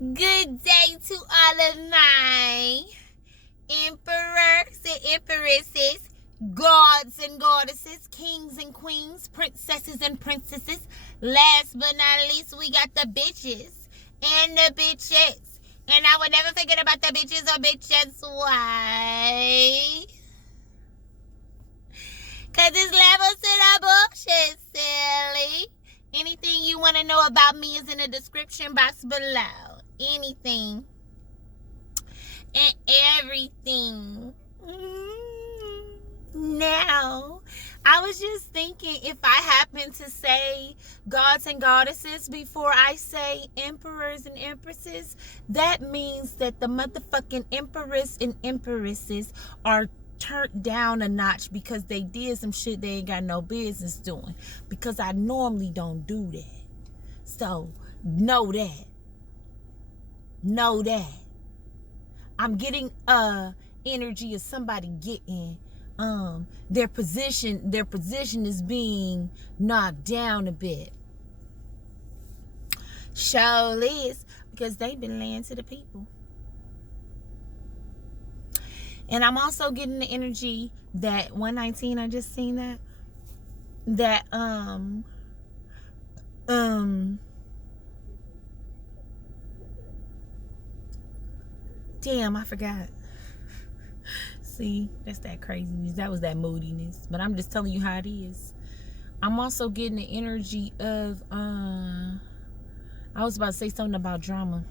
Good day to all of my emperors and empresses, gods and goddesses, kings and queens, princesses and princesses. Last but not least, we got the bitches and the bitches. And I would never forget about the bitches or bitches. Why? Because it's levels to the bullshit, silly. Anything you want to know about me is in the description box below. Anything and everything. Now, I was just thinking, if I happen to say gods and goddesses before I say emperors and empresses, that means that the motherfucking emperors and empresses are turned down a notch because they did some shit they ain't got no business doing. Because I normally don't do that. So, know that. Know that. I'm getting energy of somebody getting their position is being knocked down a bit. Surely is, because they've been laying to the people. And I'm also getting the energy that 119, I just seen that damn, I forgot. See, that's that craziness. That was that moodiness. But I'm just telling you how it is. I'm also getting the energy of I was about to say something about drama.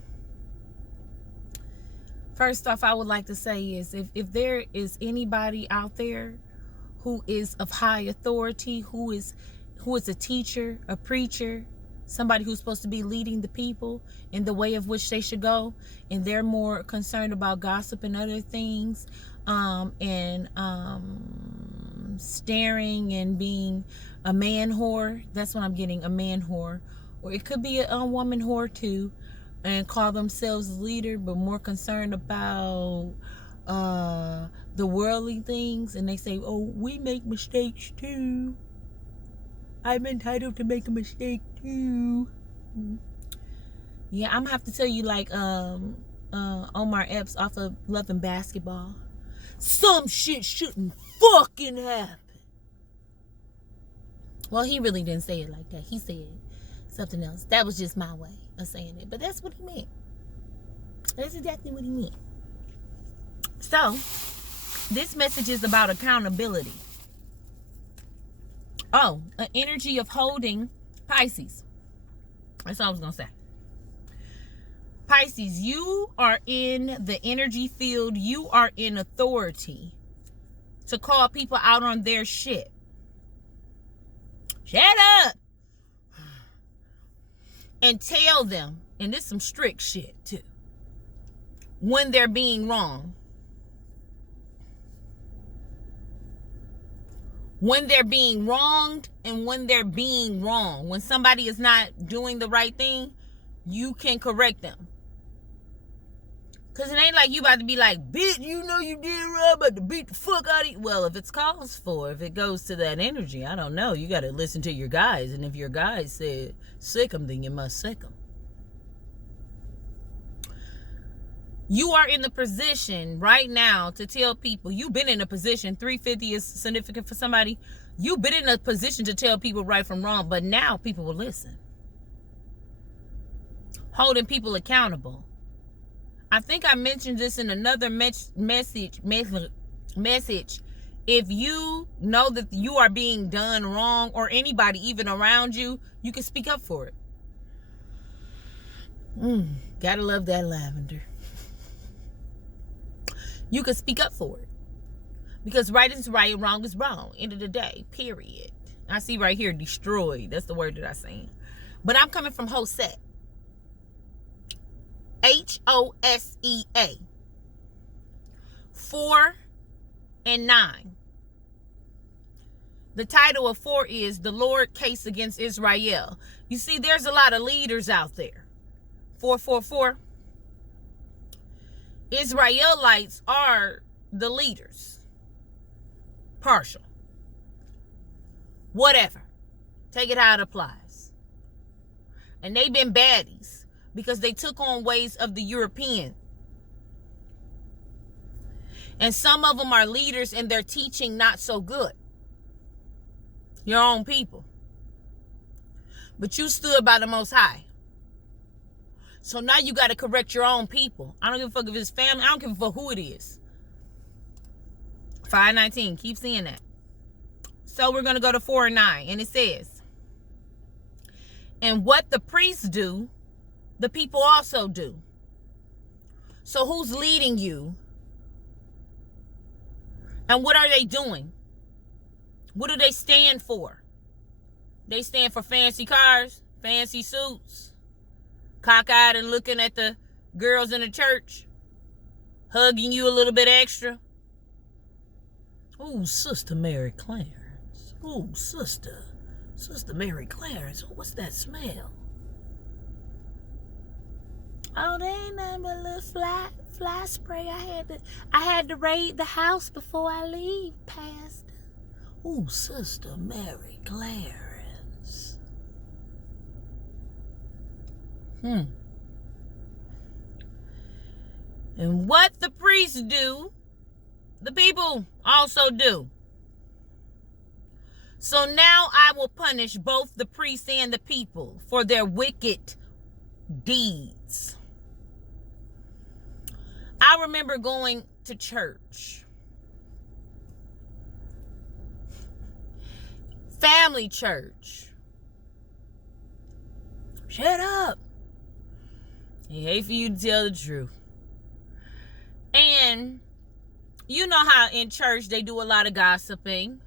First off, I would like to say is if there is anybody out there who is of high authority, who is a teacher, a preacher, somebody who's supposed to be leading the people in the way of which they should go, and they're more concerned about gossip and other things, and staring and being a man whore. That's what I'm getting, a man whore. Or it could be a woman whore too, and call themselves leader, but more concerned about the worldly things. And they say, oh, we make mistakes too. I'm entitled to make a mistake too. Yeah, I'm gonna have to tell you, like Omar Epps off of Love and Basketball. Some shit shouldn't fucking happen. Well, he really didn't say it like that. He said something else. That was just my way of saying it. But that's what he meant. That's exactly what he meant. So, this message is about accountability. Oh, an energy of holding Pisces. That's all I was going to say. Pisces, you are in the energy field. You are in authority to call people out on their shit. Shut up! And tell them, and this is some strict shit too, when they're being wrong. When they're being wronged and when they're being wrong. When somebody is not doing the right thing, you can correct them. Because it ain't like you about to be like, bitch, you know you did wrong, but to beat the fuck out of you. Well, if it's calls for, if it goes to that energy, I don't know. You got to listen to your guys. And if your guys said sick them, then you must sick them. You are in the position right now to tell people, you've been in a position, 350 is significant for somebody. You've been in a position to tell people right from wrong, but now people will listen. Holding people accountable. I think I mentioned this in another message. If you know that you are being done wrong, or anybody even around you, you can speak up for it. Gotta love that lavender. You can speak up for it. Because right is right, wrong is wrong. End of the day, period. I see right here, destroyed. That's the word that I'm saying. But I'm coming from Jose. Hosea. 4 and 9. The title of 4 is The Lord Case Against Israel. You see, there's a lot of leaders out there. 444. Israelites are the leaders. Partial. Whatever. Take it how it applies. And they've been baddies. because they took on ways of the European. And some of them are leaders and they're teaching not so good. Your own people. But you stood by the Most High. So now you got to correct your own people. I don't give a fuck if it's family. I don't give a fuck who it is. 5:19. Keep seeing that. So we're going to go to 4 and 9. And it says, and what the priests do, the people also do. So who's leading you? And what are they doing? What do they stand for? They stand for fancy cars, fancy suits, cockeyed and looking at the girls in the church, hugging you a little bit extra. Ooh, Sister Mary Clarence. Ooh, Sister Mary Clarence. What's that smell? Oh, they ain't nothing but a little fly spray. I had to raid the house before I leave, Pastor. Ooh, Sister Mary Clarence. And what the priests do, the people also do. So now I will punish both the priests and the people for their wicked deeds. I remember going to church. Family church. Shut up. I hate for you to tell the truth. And you know how in church they do a lot of gossiping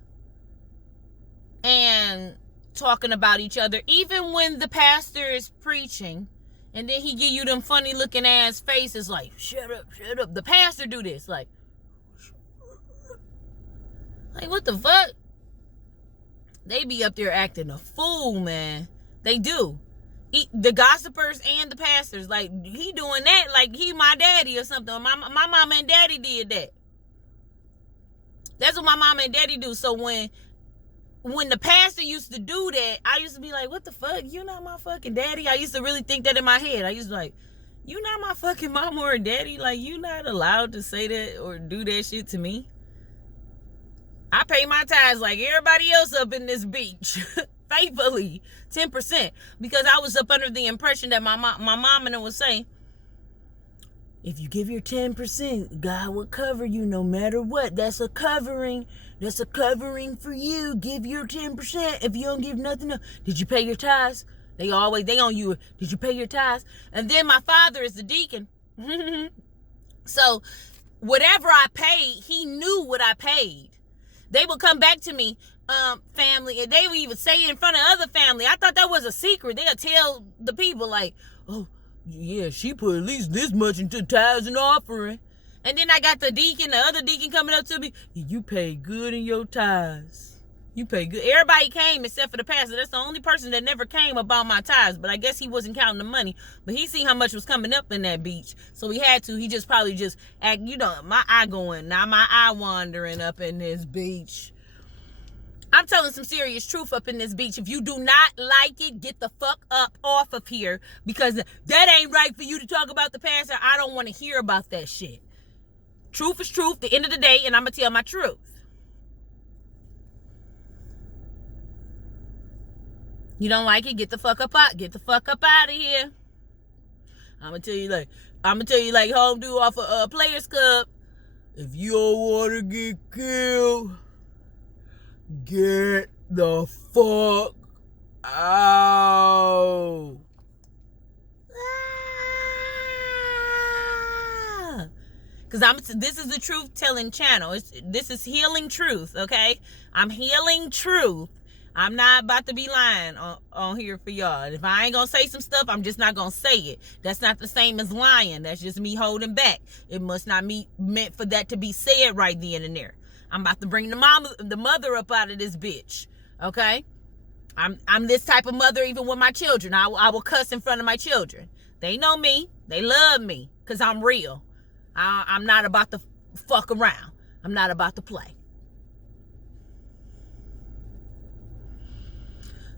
and talking about each other. Even when the pastor is preaching and then he give you them funny looking ass faces like, shut up, shut up. The pastor do this like what the fuck? They be up there acting a fool, man. They do. The gossipers and the pastors, like he doing that like he my daddy or something. My mama and daddy did that. That's what my mama and daddy do. So when the pastor used to do that, I used to be like, what the fuck? You not my fucking daddy? I used to really think that in my head. I used to be like, you not my fucking mama or daddy? Like, you not allowed to say that or do that shit to me? I pay my tithes like everybody else up in this beach. Faithfully, 10%. Because I was up under the impression that my mom and them would say, if you give your 10%, God will cover you no matter what. That's a covering. That's a covering for you. Give your 10%. If you don't give nothing else. Did you pay your tithes? They on you. Did you pay your tithes? And then my father is the deacon. So whatever I paid, he knew what I paid. They would come back to me, family, and they would even say it in front of other family. I thought that was a secret. They'll tell the people like, oh, yeah, she put at least this much into tithes and offering. And then I got the other deacon coming up to me. You pay good in your tithes. You pay good. Everybody came except for the pastor. That's the only person that never came about my tithes. But I guess he wasn't counting the money. But he seen how much was coming up in that beach. So he had to. He just probably just act, my eye going. Now my eye wandering up in this beach. I'm telling some serious truth up in this beach. If you do not like it, get the fuck up off of here. Because that ain't right for you to talk about the pastor. I don't want to hear about that shit. Truth is truth. The end of the day. And I'm going to tell my truth. You don't like it? Get the fuck up out. Get the fuck up out of here. I'm gonna tell you like Home do off a Players Cup. If you don't want to get killed, get the fuck out. Because this is the truth telling channel. This is healing truth, okay? I'm healing truth. I'm not about to be lying on here for y'all. If I ain't gonna say some stuff, I'm just not gonna say it. That's not the same as lying. That's just me holding back. It must not be meant for that to be said right then and there. I'm about to bring the mother up out of this bitch. Okay? I'm this type of mother even with my children. I will cuss in front of my children. They know me. They love me because I'm real. I'm not about to fuck around. I'm not about to play.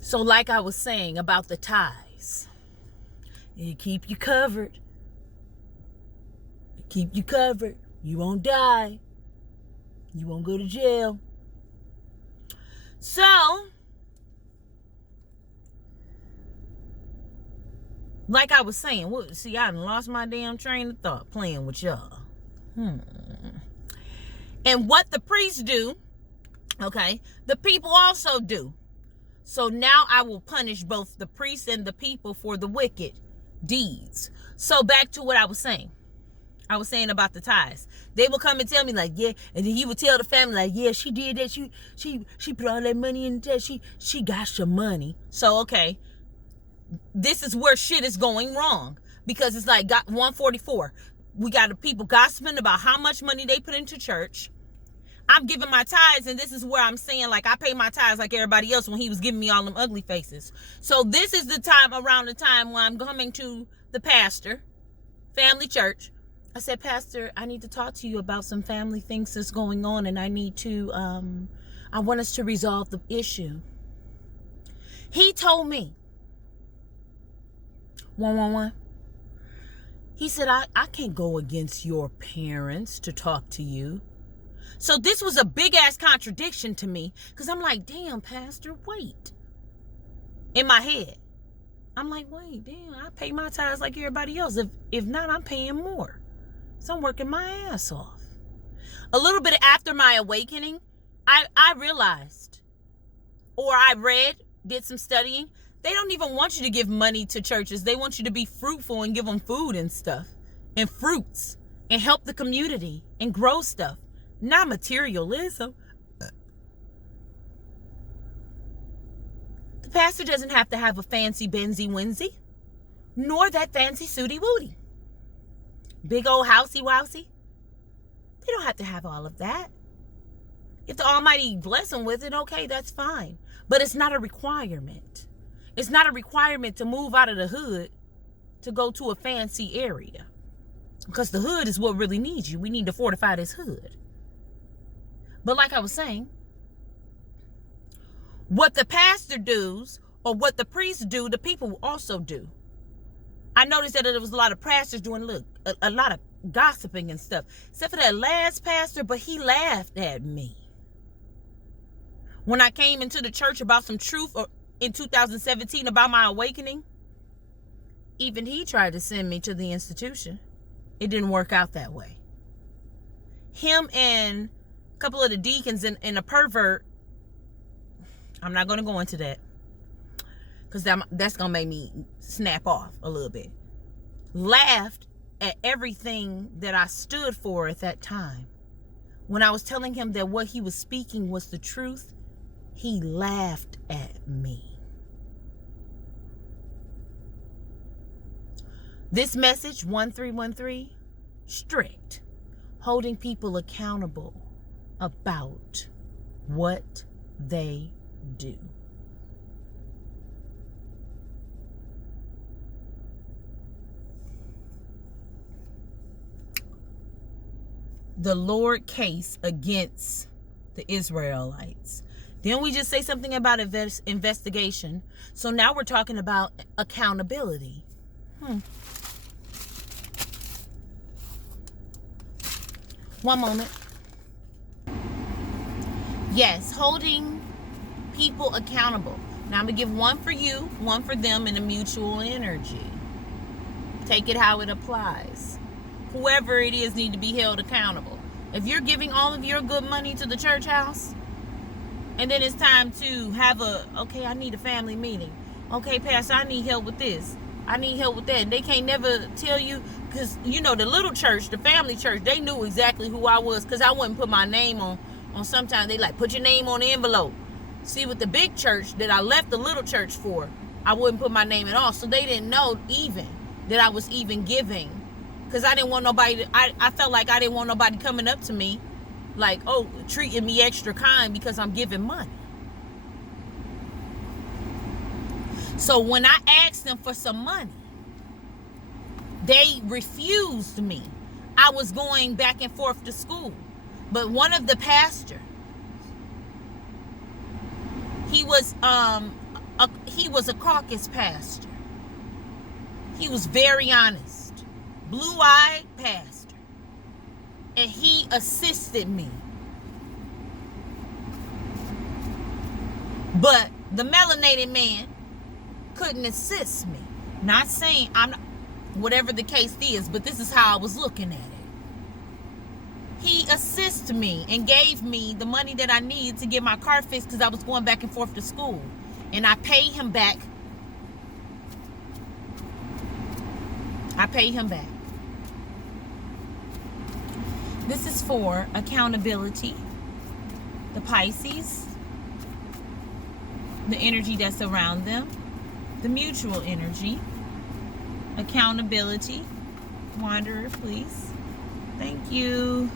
So like I was saying about the tithes, It keep you covered. It keep you covered. You won't die. You won't go to jail. So, like I was saying, see, I done lost my damn train of thought playing with y'all. And what the priests do, okay, the people also do. So now I will punish both the priests and the people for the wicked deeds. So back to what I was saying. I was saying about the tithes. They will come and tell me like, yeah, and then he would tell the family like, yeah, she did that. She put all that money in the tithe. She got some money. So okay, this is where shit is going wrong, because it's like 144. We got the people gossiping about how much money they put into church. I'm giving my tithes, and this is where I'm saying, like, I pay my tithes like everybody else when he was giving me all them ugly faces. So this is the time, around the time when I'm coming to the pastor, family church. I said, Pastor, I need to talk to you about some family things that's going on, and I need to, I want us to resolve the issue. He told me, 111. He said, I can't go against your parents to talk to you. So this was a big ass contradiction to me, because I'm like, damn, Pastor, wait. In my head, I'm like, wait, damn, I pay my tithes like everybody else. If not, I'm paying more. So I'm working my ass off. A little bit after my awakening, I realized, or I did some studying. They don't even want you to give money to churches. They want you to be fruitful and give them food and stuff, and fruits, and help the community and grow stuff. Not materialism. The pastor doesn't have to have a fancy Benzy Winsy, nor that fancy Sooty Wooty. Big old housey wousey. They don't have to have all of that. If the Almighty bless them with it, okay, that's fine. But it's not a requirement. It's not a requirement to move out of the hood to go to a fancy area. Because the hood is what really needs you. We need to fortify this hood. But like I was saying, what the pastor does, or what the priests do, the people also do. I noticed that there was a lot of pastors doing, a lot of gossiping and stuff. Except for that last pastor, but he laughed at me. When I came into the church about some truth in 2017 about my awakening, even he tried to send me to the institution. It didn't work out that way. Him and a couple of the deacons and a pervert, I'm not going to go into that, because that's going to make me snap off a little bit. Laughed at everything that I stood for at that time. When I was telling him that what he was speaking was the truth, he laughed at me. This message, 1313, strict, holding people accountable about what they do. The Lord case against the Israelites. Then we just say something about investigation. So now we're talking about accountability. One moment. Yes, holding people accountable. Now I'm going to give one for you, one for them, in a mutual energy. Take it how it applies. Whoever it is need to be held accountable. If you're giving all of your good money to the church house, and then it's time to have okay, I need a family meeting. Okay, Pastor, I need help with this. I need help with that. And they can't never tell you, because, you know, the little church, the family church, they knew exactly who I was, because I wouldn't put my name on sometimes. They like, put your name on the envelope. See, with the big church that I left the little church for, I wouldn't put my name at all. So they didn't know even that I was even giving, because I didn't want nobody I felt like I didn't want nobody coming up to me like, oh, treating me extra kind because I'm giving money. So when I asked them for some money, they refused me. I was going back and forth to school. But one of the pastors, he was a caucus pastor. He was very honest. Blue-eyed pastor. And he assisted me. But the melanated man couldn't assist me. Not saying I'm not, whatever the case is, but this is how I was looking at it. He assisted me and gave me the money that I needed to get my car fixed because I was going back and forth to school. And I paid him back. This is for accountability. The Pisces. The energy that's around them. The mutual energy. Accountability. Wanderer, please. Thank you.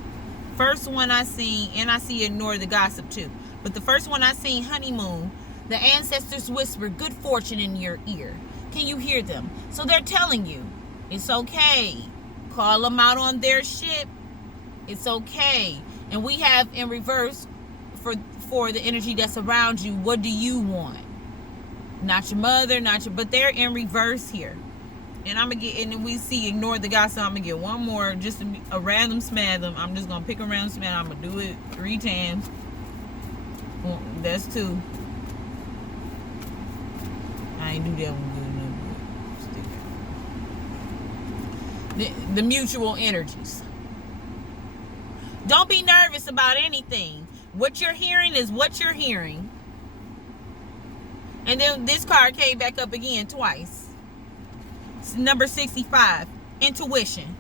First one I seen, and I see ignore the gossip too. But the first one I seen, honeymoon. The ancestors whisper good fortune in your ear. Can you hear them? So they're telling you, it's okay. Call them out on their shit. It's okay. And we have in reverse for the energy that's around you. What do you want? Not your mother, but they're in reverse here. And I'm gonna get, and then we see ignore the gossip. I'm gonna get one more, just a random smatham. I'm just gonna pick a random smatham. I'm gonna do it 3 times. Well, that's 2. I ain't do that one good enough. The mutual energies. Don't be nervous about anything. What you're hearing is what you're hearing. And then this card came back up again twice. It's number 65. Intuition.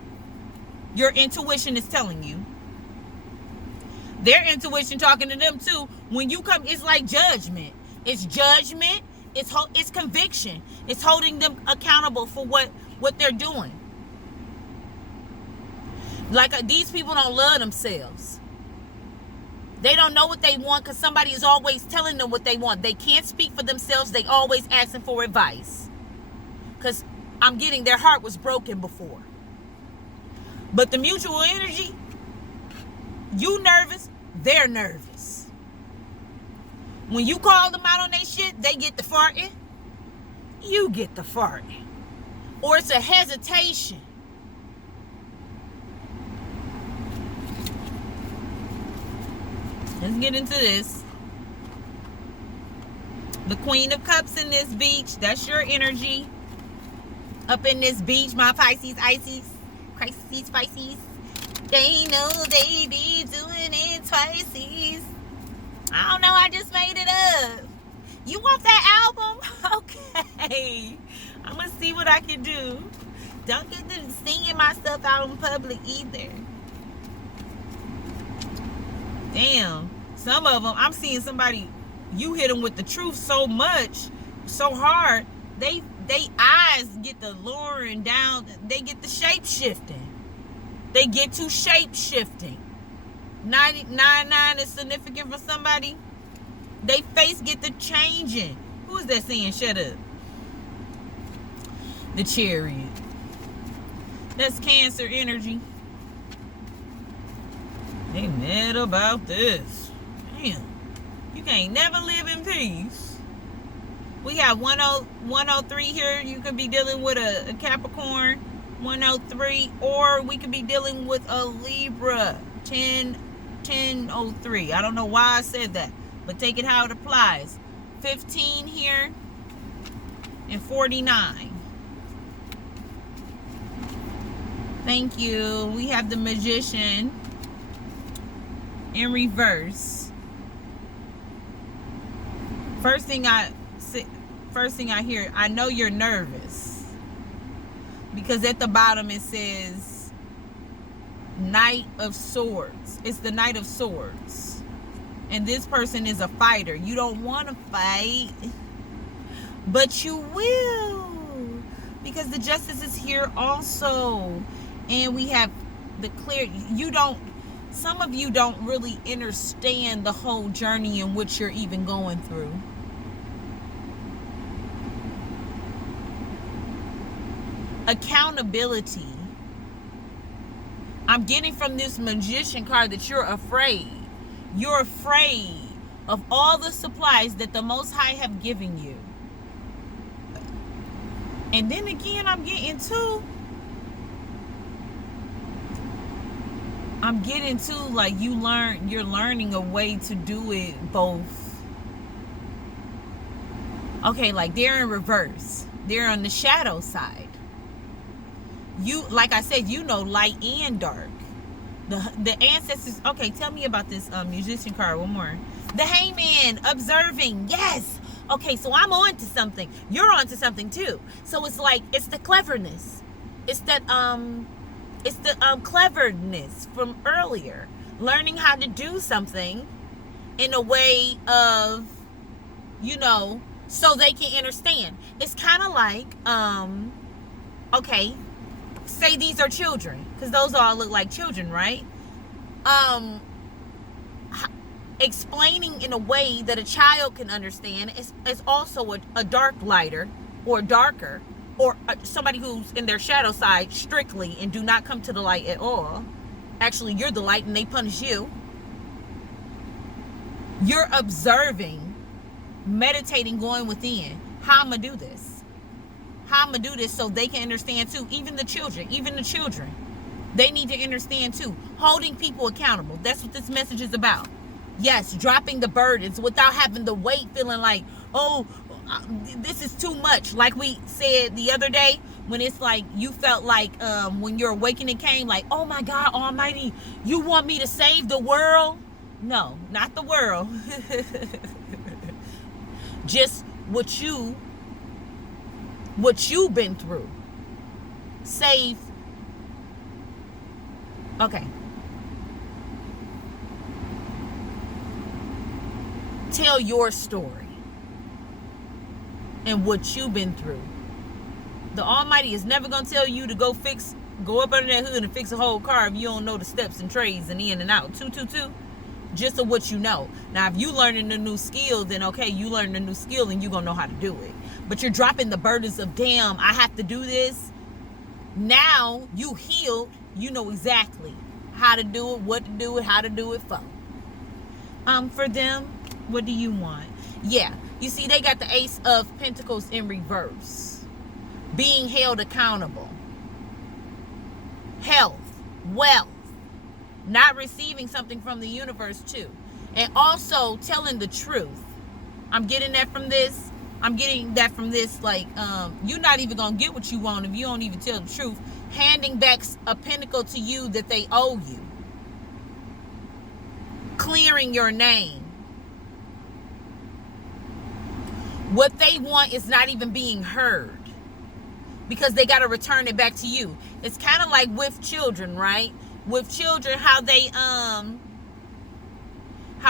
Your intuition is telling you. Their intuition talking to them too. When you come, it's like judgment. It's judgment. It's conviction. It's holding them accountable for what they're doing. Like these people don't love themselves. They don't know what they want because somebody is always telling them what they want. They can't speak for themselves. They always asking for advice. Because I'm getting their heart was broken before. But the mutual energy, you nervous, they're nervous. When you call them out on their shit, they get the farting. You get the farting. Or it's a hesitation. Let's get into this. The Queen of Cups in this beach. That's your energy. Up in this beach, my Pisces, Pisces. They know they be doing it twice. I don't know, I just made it up. You want that album? Okay. I'm going to see what I can do. Don't get to singing my stuff out in public either. Damn. Some of them, I'm seeing somebody, you hit them with the truth so much, so hard, they eyes get the luring down, they get the shape shifting. They get to shape shifting. 999 is significant for somebody. They face get the changing. Who is that saying shut up? The Chariot. That's Cancer energy. They mad about this. Damn. You can't never live in peace. We have 103 here. You could be dealing with a Capricorn. 103. Or we could be dealing with a Libra. 1003. I don't know why I said that. But take it how it applies. 15 here. And 49. Thank you. We have the Magician in reverse. First thing I hear, I know you're nervous. Because at the bottom it says Knight of Swords. It's the Knight of Swords. And this person is a fighter. You don't want to fight. But you will. Because the Justice is here also. And we have the clear. Some of you don't really understand the whole journey in which you're even going through. Accountability. I'm getting from this Magician card that you're afraid. You're afraid of all the supplies that the Most High have given you. And then again, I'm getting to like you're learning a way to do it both. Okay, like they're in reverse. They're on the shadow side. You, like I said, light and dark. The ancestors. Okay, tell me about this musician card one more. The Hangman, observing. Yes. Okay, so I'm on to something. You're on to something too. So it's like, it's the cleverness. It's that cleverness from earlier. Learning how to do something in a way of, so they can understand. It's kind of like, okay, say these are children, because those all look like children, right? Explaining in a way that a child can understand is also a dark lighter or darker, or somebody who's in their shadow side strictly and do not come to the light at all. Actually, you're the light and they punish you. You're observing, meditating, going within. How I'm gonna do this? How I'm gonna do this so they can understand too. Even the children, they need to understand too. Holding people accountable. That's what this message is about. Yes, dropping the burdens without having the weight, feeling like, oh, this is too much. Like we said the other day, when it's like you felt like when your awakening came, like, oh my God Almighty, you want me to save the world? No, not the world. Just what you've been through. Save. Okay. Tell your story and what you've been through. The Almighty is never going to tell you to go up under that hood and fix a whole car if you don't know the steps and trades and in and out. 222. Just of what you know. Now, if you learning a new skill, then okay, you learn a new skill and you're going to know how to do it. But you're dropping the burdens of, damn, I have to do this. Now, you healed. You know exactly how to do it, what to do it, how to do it for. For them, what do you want? Yeah, you see, they got the Ace of Pentacles in reverse. Being held accountable. Health, wealth. Not receiving something from the universe too. And also telling the truth. I'm getting that from this. Like, you're not even going to get what you want if you don't even tell the truth. Handing back a pentacle to you that they owe you. Clearing your name. What they want is not even being heard, because they got to return it back to you. It's kind of like with children, right? With children, how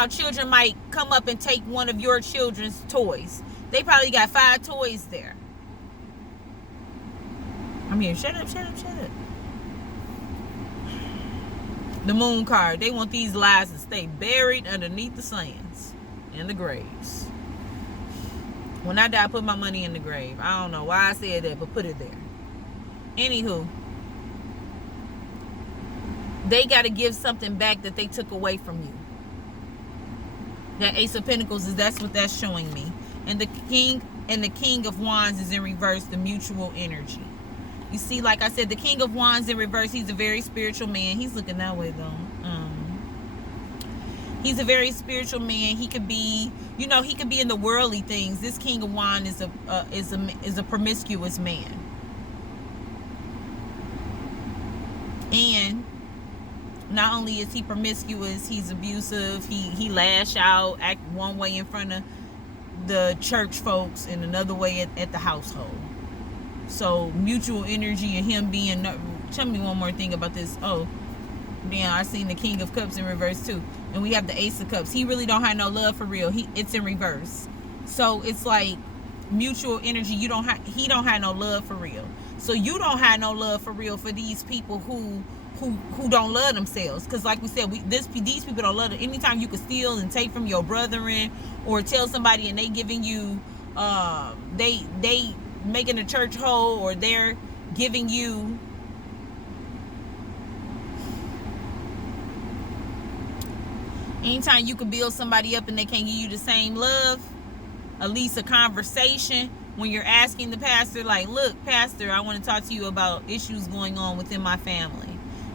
children might come up and take one of your children's toys. They probably got 5 toys there. I'm here. Shut up. The Moon card. They want these lies to stay buried underneath the sands and the graves. When I die, put my money in the grave. I don't know why I said that, but put it there. Anywho, they got to give something back that they took away from you. That Ace of Pentacles that's what that's showing me. And the King of Wands is in reverse, the mutual energy. You see, like I said, the King of Wands in reverse, he's a very spiritual man. He's looking that way though. He's a very spiritual man. He could be, he could be in the worldly things. This King of Wands is a promiscuous man. And not only is he promiscuous, he's abusive. He lash out, act one way in front of the church folks and another way at the household. So mutual energy and him being. Tell me one more thing about this. Oh, damn! I seen the King of Cups in reverse too, and we have the Ace of Cups. He really don't have no love for real. It's in reverse. So it's like mutual energy. He don't have no love for real. So you don't have no love for real for these people who don't love themselves, because like we said, these people don't love them. Anytime you can steal and take from your brethren or tell somebody and they giving you they making a church whole, or they're giving you anytime you can build somebody up and they can't give you the same love, at least a conversation, when you're asking the pastor, like, look, pastor, I want to talk to you about issues going on within my family.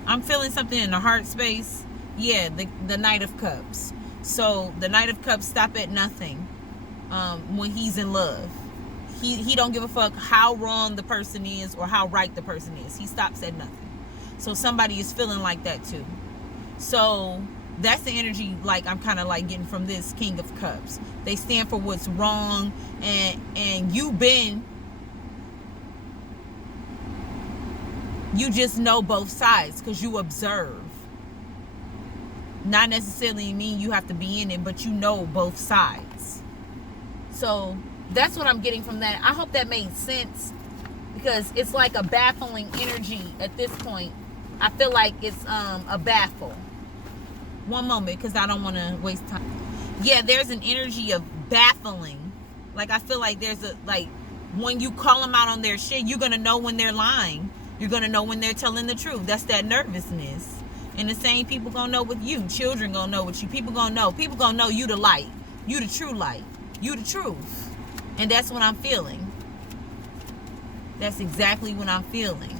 I'm feeling something in the heart space. Yeah, the Knight of Cups. So the Knight of Cups stop at nothing when he's in love. He don't give a fuck how wrong the person is or how right the person is. He stops at nothing. So somebody is feeling like that too. So that's the energy, like, I'm kind of like getting from this King of Cups. They stand for what's wrong, and you just know both sides because you observe. Not necessarily mean you have to be in it, but you know both sides. So that's what I'm getting from that. I hope that made sense, because it's like a baffling energy at this point. I feel like it's a baffle. One moment, because I don't want to waste time. Yeah, there's an energy of baffling. Like, I feel like there's a, like, when you call them out on their shit, you're going to know when they're lying. You're going to know when they're telling the truth. That's that nervousness. And the same people going to know with you. Children going to know with you. People going to know. People going to know you the light. You the true light. You the truth. And that's what I'm feeling. That's exactly what I'm feeling.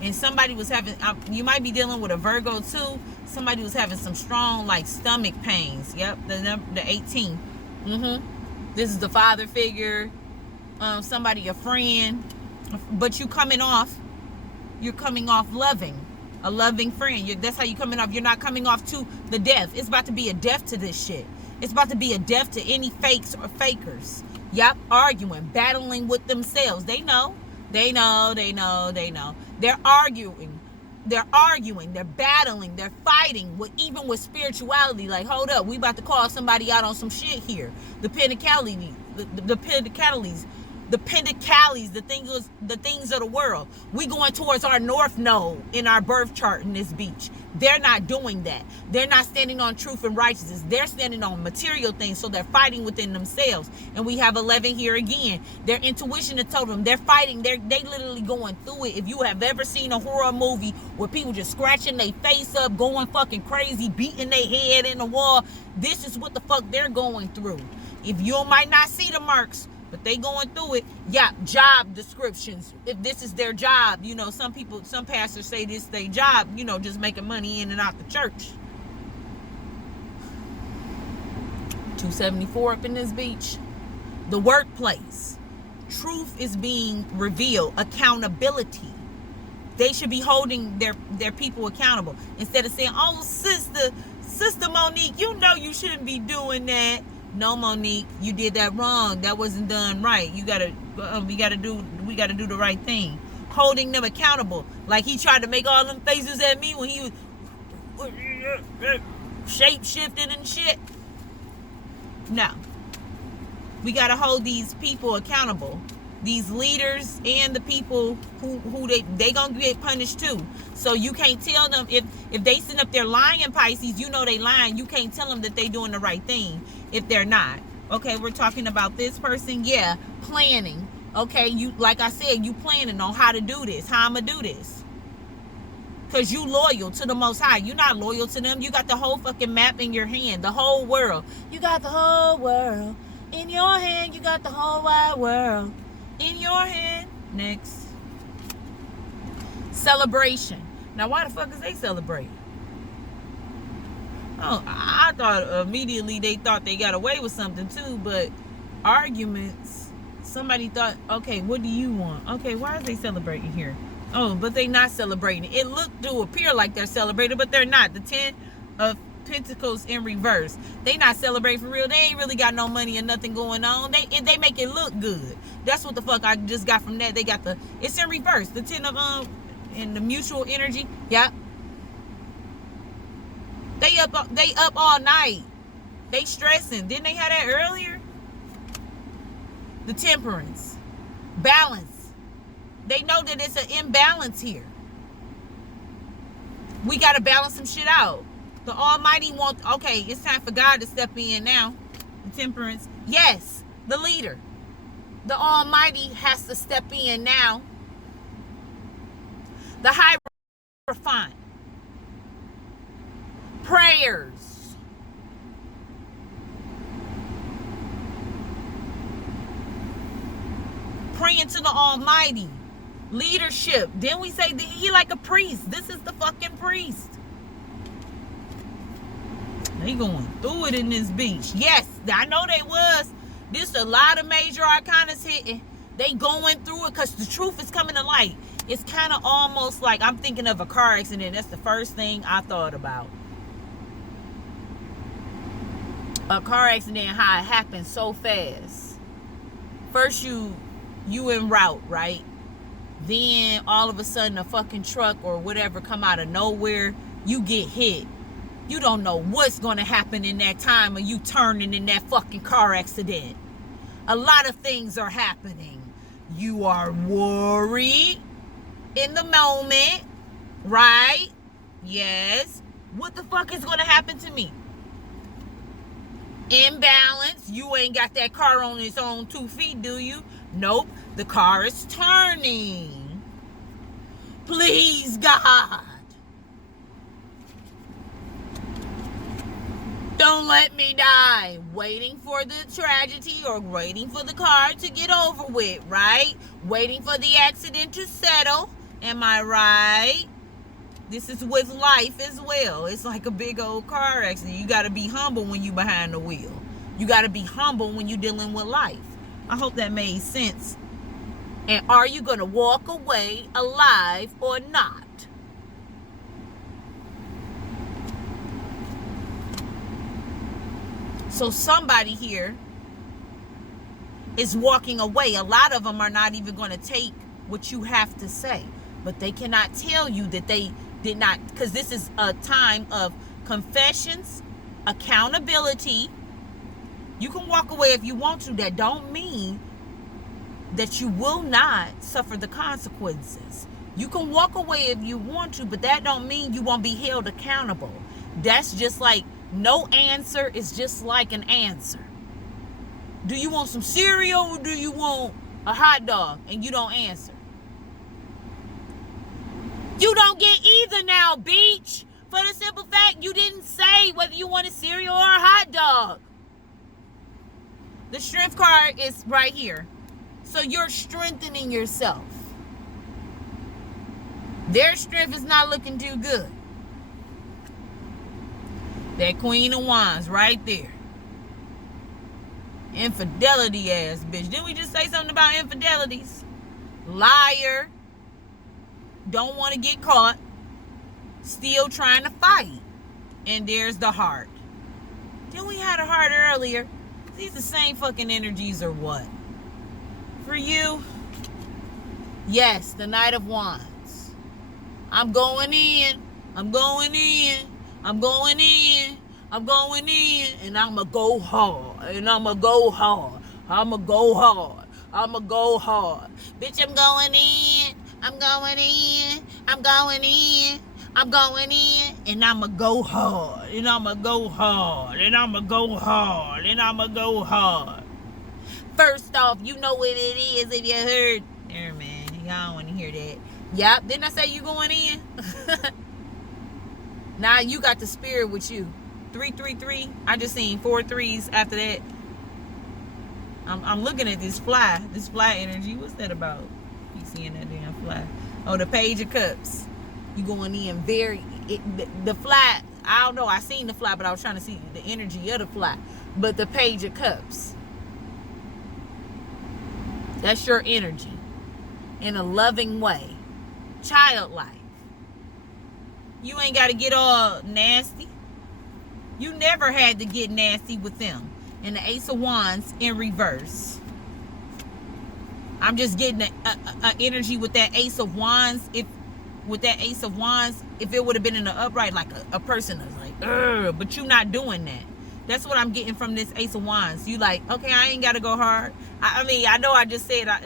And somebody was having, you might be dealing with a Virgo too. Somebody was having some strong, like, stomach pains. Yep, the 18. This is the father figure. Somebody, a friend. But you're coming off loving. A loving friend. That's how you're coming off. You're not coming off to the death. It's about to be a death to this shit. It's about to be a death to any fakes or fakers. Yep, arguing, battling with themselves. They know. They're arguing. They're battling. They're fighting, even with spirituality. Like, hold up, we about to call somebody out on some shit here. The Pentacalities, the things of the world. We going towards our north node in our birth chart in this beach. They're not doing that. They're not standing on truth and righteousness. They're standing on material things, so they're fighting within themselves. And we have 11 here again. Their intuition has told them they're fighting. They literally going through it. If you have ever seen a horror movie where people just scratching their face up, going fucking crazy, beating their head in the wall, this is what the fuck they're going through. If you might not see the marks, but they going through it. Yeah, job descriptions. If this is their job, some pastors say this is their job, just making money in and out the church. 274 up in this beach. The workplace. Truth is being revealed. Accountability. They should be holding their people accountable. Instead of saying, oh, Sister Monique, you shouldn't be doing that. No, Monique, you did that wrong. That wasn't done right. We gotta do the right thing. Holding them accountable. Like he tried to make all them faces at me when he was shape shifting and shit. No. We gotta hold these people accountable. These leaders and the people who they gonna get punished too. So you can't tell them if they sit up there lying, Pisces, they lying. You can't tell them that they doing the right thing if they're not. Okay, we're talking about this person. Yeah, planning. Okay, you, like I said, you planning on how to do this, how I'm gonna do this. Cause you loyal to the Most High. You're not loyal to them. You got the whole fucking map in your hand, the whole world. You got the whole world in your hand. You got the whole wide world in your hand. Next. Celebration. Now, why the fuck is they celebrating? Oh, I thought immediately they thought they got away with something too, but arguments, somebody thought, okay, what do you want? Okay, why are they celebrating here? Oh, but they not celebrating. It looked to appear like they're celebrating, but they're not. The 10 of Pentacles in reverse. They not celebrating for real. They ain't really got no money and nothing going on. They make it look good. That's what the fuck I just got from that. They got it's in reverse. The 10 of in the mutual energy. Yep. They up all night. They stressing. Didn't they have that earlier? The Temperance. Balance. They know that it's an imbalance here. We got to balance some shit out. The Almighty wants, okay, it's time for God to step in now. The Temperance. Yes, the leader. The Almighty has to step in now. The Hierophant. Prayers. praying to the Almighty. Leadership. Then we say that he like a priest. This is the fucking priest. They going through it in this beach. Yes, I know they was. This a lot of major arcanas hitting. They going through it because the truth is coming to light. It's kind of almost like I'm thinking of a car accident. That's the first thing I thought about. A car accident, how it happens so fast. First you en route, right? Then all of a sudden a fucking truck or whatever come out of nowhere. You get hit. You don't know what's going to happen in that time of you turning in that fucking car accident. A lot of things are happening. You are worried in the moment, right? Yes. What the fuck is going to happen to me? Imbalance. You ain't got that car on its own 2 feet, do you? Nope. The car is turning. Please, God. Don't let me die. Waiting for the tragedy or waiting for the car to get over with, right? Waiting for the accident to settle. Am I right? This is with life as well. It's like a big old car accident. You got to be humble when you behind the wheel. You got to be humble when you're dealing with life. I hope that made sense. And are you going to walk away alive or not? So somebody here is walking away. A lot of them are not even going to take what you have to say. But they cannot tell you that they did not, because this is a time of confessions, accountability. You can walk away if you want to. That don't mean that you will not suffer the consequences. You can walk away if you want to, but that don't mean you won't be held accountable. That's just like no answer is just like an answer. Do you want some cereal or do you want a hot dog? And you don't answer. You don't get either now, beach. For the simple fact you didn't say whether you wanted cereal or a hot dog. The strength card is right here. So you're strengthening yourself. Their strength is not looking too good. That Queen of Wands right there. Infidelity ass bitch. Didn't we just say something about infidelities? Liar. Don't want to get caught. Still trying to fight. And there's the heart. Didn't we have a heart earlier? These the same fucking energies or what? For you, yes, the Knight of Wands. I'm going in. I'm going in. I'm going in. I'm going in. And I'm going to go hard. And I'm going to go hard. I'm going to go hard. I'm going to go hard. Bitch, I'm going in. I'm going in. I'm going in. I'm going in. And I'm going to go hard. And I'm going to go hard. And I'm going to go hard. And I'm going to go hard. First off, you know what it is if you heard. There, man. Y'all don't want to hear that. Yep. Didn't I say you going in? Now you got the spirit with you. 333. I just seen 4 3s after that. I'm looking at this fly. This fly energy. What's that about? You seeing that damn fly? Oh, the Page of Cups. You going in very... the fly... I don't know. I seen the fly, but I was trying to see the energy of the fly. But the Page of Cups. That's your energy. In a loving way. Childlike. You ain't got to get all nasty. You never had to get nasty with them. And the Ace of Wands in reverse. I'm just getting a energy with that Ace of Wands. With that Ace of Wands, if it would have been in the upright, like a person that's like, ugh, but you not doing that. That's what I'm getting from this Ace of Wands. You like, okay, I ain't got to go hard. I mean, I know I just said I'm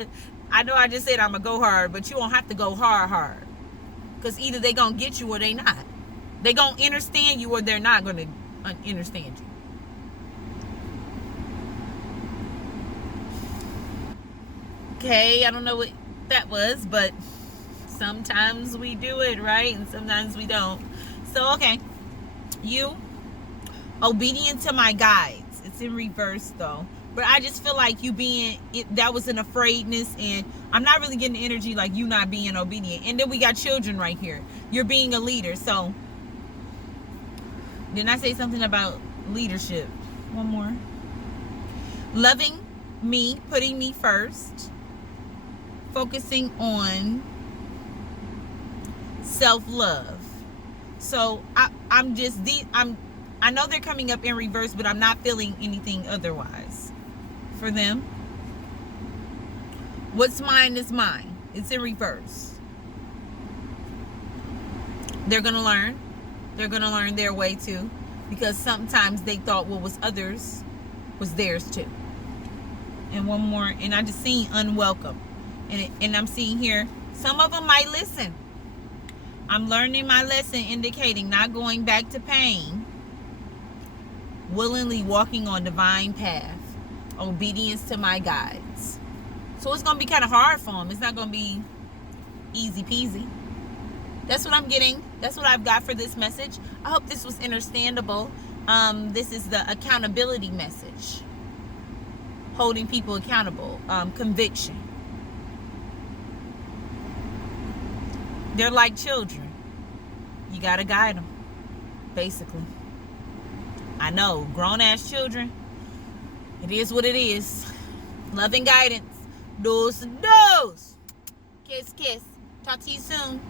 going to go hard, but you don't have to go hard. Because either they going to get you or they not. They going to understand you or they're not going to understand you. Okay, I don't know what that was, but sometimes we do it, right? And sometimes we don't. So, okay. You, obedient to my guides. It's in reverse, though. But I just feel like you that was an afraidness, and I'm not really getting the energy like you not being obedient. And then we got children right here. You're being a leader. So, didn't I say something about leadership? One more. Loving me, putting me first, focusing on self-love. So I know they're coming up in reverse, but I'm not feeling anything otherwise for them. What's mine is mine. It's in reverse. They're going to learn. They're going to learn their way too, because sometimes they thought what was others was theirs too. And one more, and I just seen unwelcome. And I'm seeing here, some of them might listen. I'm learning my lesson, indicating not going back to pain, willingly walking on divine path, obedience to my guides. So it's going to be kind of hard for them. It's not going to be easy peasy. That's what I'm getting. That's what I've got for this message. I hope this was understandable. This is the accountability message. Holding people accountable. Conviction. They're like children. You got to guide them, basically. I know, grown-ass children, it is what it is. Love and guidance. Dos. Kiss, kiss. Talk to you soon.